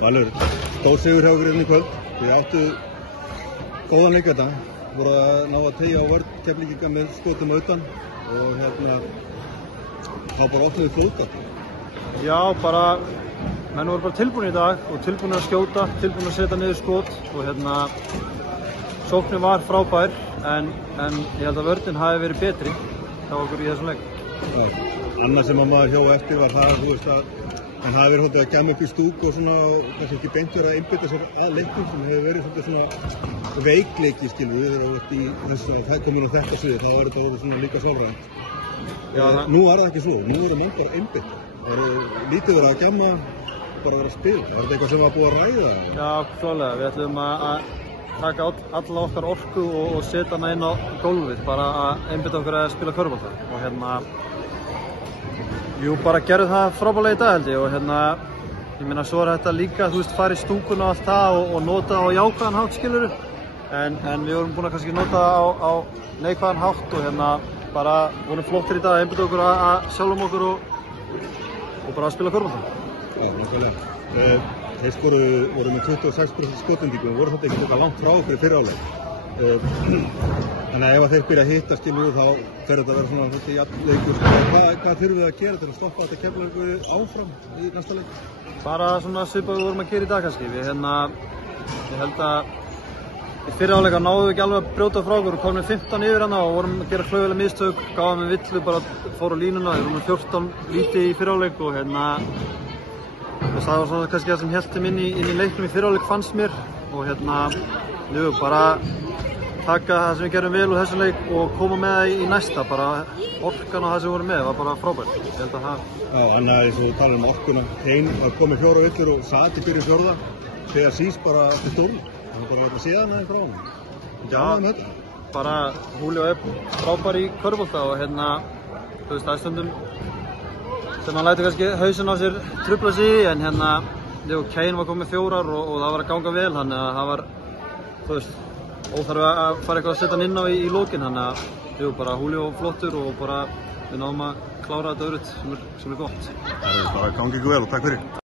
Valur, stór sigur hjá ykkur í kvöld. Þið áttu góðan leik þetta. Voru að ná að teygja á vörn Keflvíkinga með skotum utan og þá bara opnaði flóðgat. Já, menn voru bara tilbúin í dag og tilbúin að skjóta, tilbúin að setja niður skot og sóknin var frábær en ég held að vörnin hafi verið betri hjá okkur í þessum leik. Annað sem að maður hjá eftir var það, þú veist að hann hafi verið að gæma upp í stúk og svona og kannski ekki beint verið að einbeita sér að leiknum sem hefur verið svona veikleiki, skilur við, þegar þú ert í þess að það komin á þetta sviði, þá er þetta svona líka sálrænt. Nú er það ekki svo, nú eru mann bara einbeitt. Það eru lítið verið að gæma, bara verið að spila. Er þetta eitthvað sem var búið að ræða? Já, klálega. Við ætlum að taka alla okkar orku og setja hana inn á gólfið, bara að einbeita okkur að spila körfubolta. Og bara gerðum það frábærlega í dag held ég og ég meina svo er þetta líka, þú veist, fara í stúkun og allt það og nota það á jákvæðan hátt, skilurðu. En við vorum búin að kannski nota það á neikvæðan hátt og bara vorum flottir í dag að einbeita okkur að sjálfum okkur og bara að spila körfubolta. Já, nákvæmlega. Þeir voru með 26% skotendingu og voru þetta ekki langt frá okkur í fyrri hálfleik. Þannig að ef þeir byrja að hitta, skilur þá fer þetta að vera svona jafnleikur. Hvað þurfum við að gera til að stoppa þetta Keflavíkur áfram í næsta leik? Bara svona svipað við vorum að gera í dag kannski. Ég held að í fyrri hálfleika náðum við ekki alveg að brjóta frá okkur og komum við 15 yfir hana og vorum að gera klaufaleg mistök, gáðum við villu, bara fór á línuna, við vorum með 14 víti í fyrri hálfleik og það var svona kannski það sem hélt þeim inn í leiknum í fyrri hálfleik fannst mér og bara taka það sem við gerum vel úr þessum leik og koma með það í næsta, bara orkan á það sem við vorum með var bara frábært. Ég held að það. Já, annað eins og við talum orkuna, Kane var komið 4 villur og sat í byrjun 4. Þegar síst bara eftir stórn, hann bara að séða hann aðeins frá hann. Já, bara Julio er frábær í körfubolta og þú veist, það er stundum sem hann lætur kannski hausinn á sér trufla sig en Kane var komið 4 og það var að ganga vel, þannig að það var, þú veist, óþarf að fara eitthvað að setja hann inn á í lokin, þannig að bara Julio flottur og bara við náðum að klára þetta öðrugt sem er gott. Það er bara gangi ykkur vel og takk fyrir.